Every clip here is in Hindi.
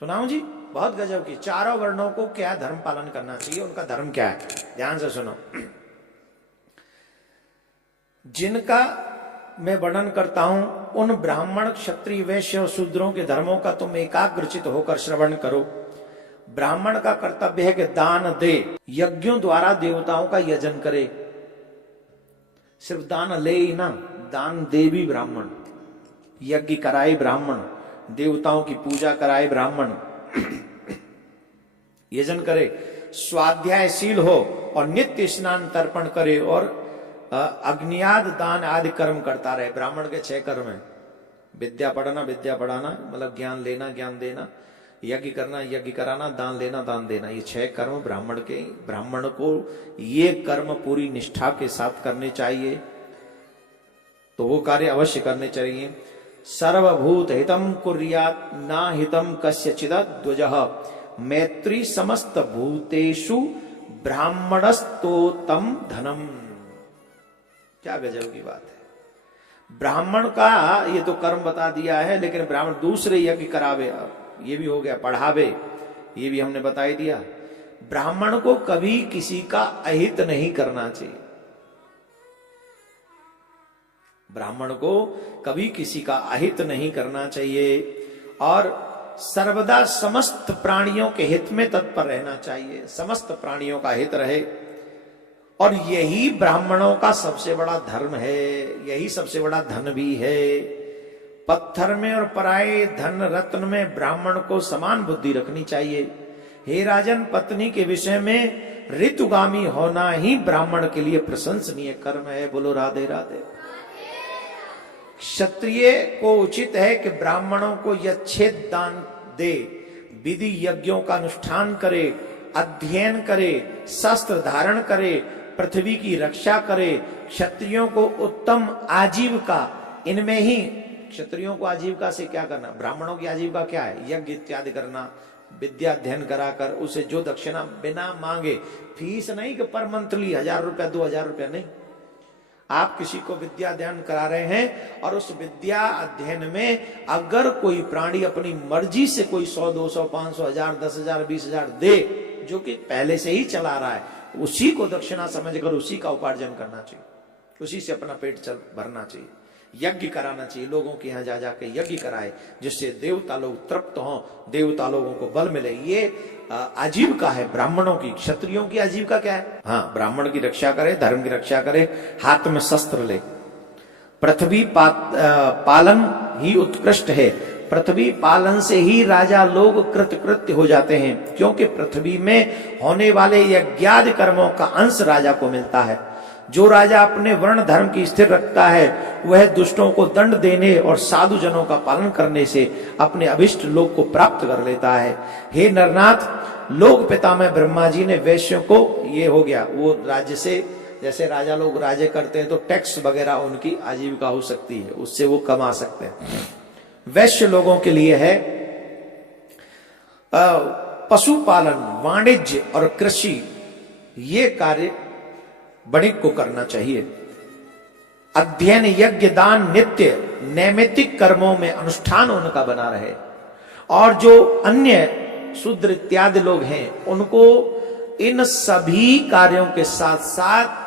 सुनाऊं जी? बहुत गजब की। चारों वर्णों को क्या धर्म पालन करना चाहिए, उनका धर्म क्या है, ध्यान से सुनो। जिनका मैं वर्णन करता हूं उन ब्राह्मण, क्षत्रिय, वैश्य और शूद्रों के धर्मों का तुम एकाग्रचित होकर श्रवण करो। ब्राह्मण का कर्तव्य है कि दान दे, यज्ञों द्वारा देवताओं का यजन करे। सिर्फ दान ले ही ना, दान दे भी ब्राह्मण, यज्ञ कराए ब्राह्मण, देवताओं की पूजा कराए ब्राह्मण, यजन करे, स्वाध्यायशील हो और नित्य स्नान तर्पण करे और अग्नियाद दान आदि कर्म करता रहे। ब्राह्मण के 6 कर्म है। विद्या पढ़ना, विद्या पढ़ाना, मतलब ज्ञान लेना, ज्ञान देना, यज्ञ करना, यज्ञ कराना, दान लेना, दान देना। ये 6 कर्म ब्राह्मण के, ब्राह्मण को ये कर्म पूरी निष्ठा के साथ करने चाहिए, तो वो कार्य अवश्य करने चाहिए। सर्वभूत हितम कुर्यात् ना हितम कस्यचिद द्वजः, मैत्री समस्त भूतेषु ब्राह्मणस्तोतम धनम। क्या गजब की बात है। ब्राह्मण का ये तो कर्म बता दिया है, लेकिन ब्राह्मण दूसरे यज्ञ करावे, ये भी हो गया, पढ़ावे, ये भी हमने बता ही दिया। ब्राह्मण को कभी किसी का अहित नहीं करना चाहिए। ब्राह्मण को कभी किसी का अहित नहीं करना चाहिए और सर्वदा समस्त प्राणियों के हित में तत्पर रहना चाहिए। समस्त प्राणियों का हित रहे, और यही ब्राह्मणों का सबसे बड़ा धर्म है, यही सबसे बड़ा धन भी है। पत्थर में और पराये धन रत्न में ब्राह्मण को समान बुद्धि रखनी चाहिए। हे राजन, पत्नी के विषय में ऋतुगामी होना ही ब्राह्मण के लिए प्रशंसनीय कर्म है। बोलो राधे राधे। क्षत्रिय को उचित है कि ब्राह्मणों को यच्छेद दान दे, विधि यज्ञों का अनुष्ठान करे, अध्ययन करे, शस्त्र धारण करे, पृथ्वी की रक्षा करे। क्षत्रियों को उत्तम आजीविका, इनमें ही क्षत्रियों को आजीविका से क्या करना, ब्राह्मणों की आजीविका क्या है? यज्ञ इत्यादि करना, विद्या अध्ययन कराकर उसे जो दक्षिणा बिना मांगे, फीस नहीं कि पर मंथली 1000 रुपया 2000 रुपया नहीं। आप किसी को विद्या अध्ययन करा रहे हैं और उस विद्या अध्ययन में अगर कोई प्राणी अपनी मर्जी से कोई 100 200 500 1000 10,000 20,000 दे, जो कि पहले से ही चला रहा है, उसी को दक्षिणा समझकर उसी का उपार्जन करना चाहिए, उसी से अपना पेट चल भरना चाहिए। यज्ञ कराना चाहिए, लोगों के यहाँ जा जाके यज्ञ कराए, जिससे देवता लोग तृप्त हों, देवता लोगों को बल मिले। ये आजीविका है ब्राह्मणों की। क्षत्रियों की आजीविका क्या है? हाँ, ब्राह्मण की रक्षा करे, धर्म की रक्षा करे, हाथ में शस्त्र ले। पृथ्वी पालन ही उत्कृष्ट है। पृथ्वी पालन से ही राजा लोग कृतकृत्य हो जाते हैं, क्योंकि पृथ्वी में होने वाले यज्ञादि कर्मों का अंश राजा को मिलता है। जो राजा अपने वर्ण धर्म की स्थिर रखता है, वह दुष्टों को दंड देने और साधु जनों का पालन करने से अपने अभिष्ट लोक को प्राप्त कर लेता है। हे नरनाथ, लोक पितामह ब्रह्मा जी ने वैश्यों को, ये हो गया वो राज्य से, जैसे राजा लोग राज्य करते हैं तो टैक्स वगैरह उनकी आजीविका हो सकती है, उससे वो कमा सकते हैं। वैश्य लोगों के लिए है पशुपालन, वाणिज्य और कृषि, ये कार्य वणिक को करना चाहिए। अध्ययन, यज्ञ, दान, नित्य नैमित्तिक कर्मों में अनुष्ठान उनका बना रहे। और जो अन्य शूद्र इत्यादि लोग हैं, उनको इन सभी कार्यों के साथ साथ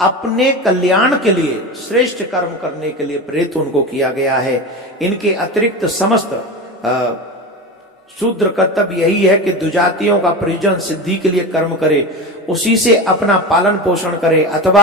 अपने कल्याण के लिए, श्रेष्ठ कर्म करने के लिए प्रेरित उनको किया गया है। इनके अतिरिक्त समस्त शूद्र कर्तव्य यही है कि दुजातियों का प्रयोजन सिद्धि के लिए कर्म करे, उसी से अपना पालन पोषण करे, अथवा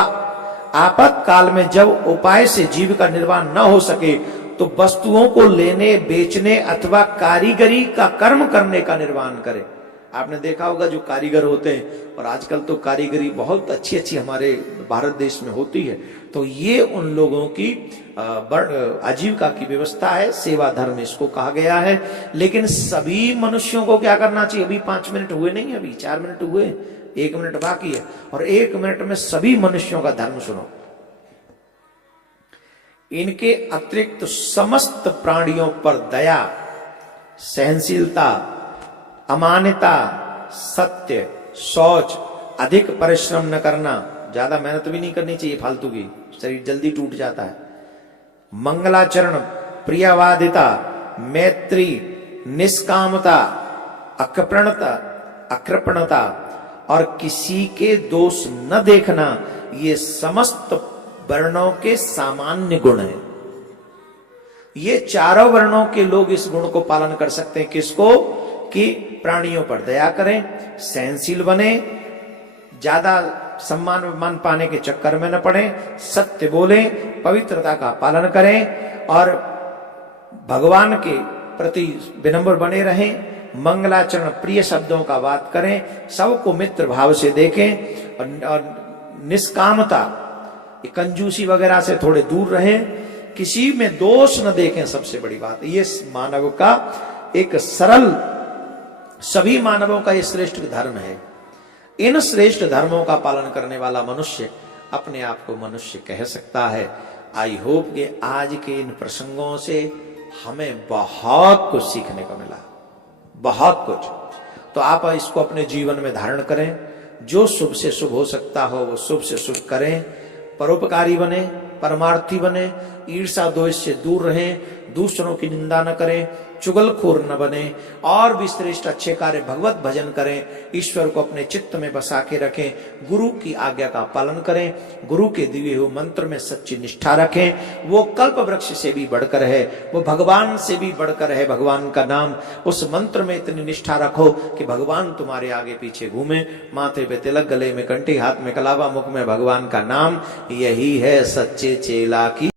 आपातकाल में जब उपाय से जीविका निर्वाह न हो सके तो वस्तुओं को लेने, बेचने अथवा कारीगरी का कर्म करने का निर्वाह करे। आपने देखा होगा जो कारीगर होते हैं, और आजकल तो कारीगरी बहुत अच्छी अच्छी हमारे भारत देश में होती है, तो ये उन लोगों की आजीविका की व्यवस्था है। सेवा धर्म इसको कहा गया है। लेकिन सभी मनुष्यों को क्या करना चाहिए? अभी 5 मिनट हुए नहीं, अभी 4 मिनट हुए, 1 मिनट बाकी है, और 1 मिनट में सभी मनुष्यों का धर्म सुनो। इनके अतिरिक्त समस्त प्राणियों पर दया, सहनशीलता, अमानता, सत्य, शौच, अधिक परिश्रम न करना, ज्यादा मेहनत भी नहीं करनी चाहिए फालतू की, शरीर जल्दी टूट जाता है। मंगलाचरण, प्रियवादिता, मैत्री, निष्कामता, अकृपणता और किसी के दोष न देखना, ये समस्त वर्णों के सामान्य गुण हैं। ये चारों वर्णों के लोग इस गुण को पालन कर सकते हैं। किसको? कि प्राणियों पर दया करें, सहनशील बने, ज्यादा सम्मान पाने के चक्कर में न पड़े, सत्य बोले, पवित्रता का पालन करें और भगवान के प्रति विनम्र बने रहें, मंगलाचरण प्रिय शब्दों का बात करें, सबको मित्र भाव से देखें और निष्कामता, कंजूसी वगैरह से थोड़े दूर रहें, किसी में दोष न देखें। सबसे बड़ी बात ये मानव का एक सरल, सभी मानवों का ये श्रेष्ठ धर्म है। इन श्रेष्ठ धर्मों का पालन करने वाला मनुष्य अपने आप को मनुष्य कह सकता है। आई होप कि आज के इन प्रसंगों से हमें बहुत कुछ सीखने को मिला, बहुत कुछ। तो आप इसको अपने जीवन में धारण करें, जो शुभ से शुभ हो सकता हो वो शुभ से शुभ करें, परोपकारी बने, परमार्थी बने, ईर्षा द्वेष से दूर रहें, दूसरों की निंदा न करें, चुगलखोर न बने और भी श्रेष्ठ अच्छे कार्य भगवत भजन करें, ईश्वर को अपने चित्त में बसा के रखें, गुरु की आज्ञा का पालन करें, गुरु के दिए हुए मंत्र में सच्ची निष्ठा रखें। वो कल्प वृक्ष से भी बढ़कर है, वो भगवान से भी बढ़कर है, भगवान का नाम। उस मंत्र में इतनी निष्ठा रखो कि भगवान तुम्हारे आगे पीछे घूमे, माथे पे तिलक, गले में कंठी, हाथ में कलावा, मुख में भगवान का नाम। यही है सच्चे चेला की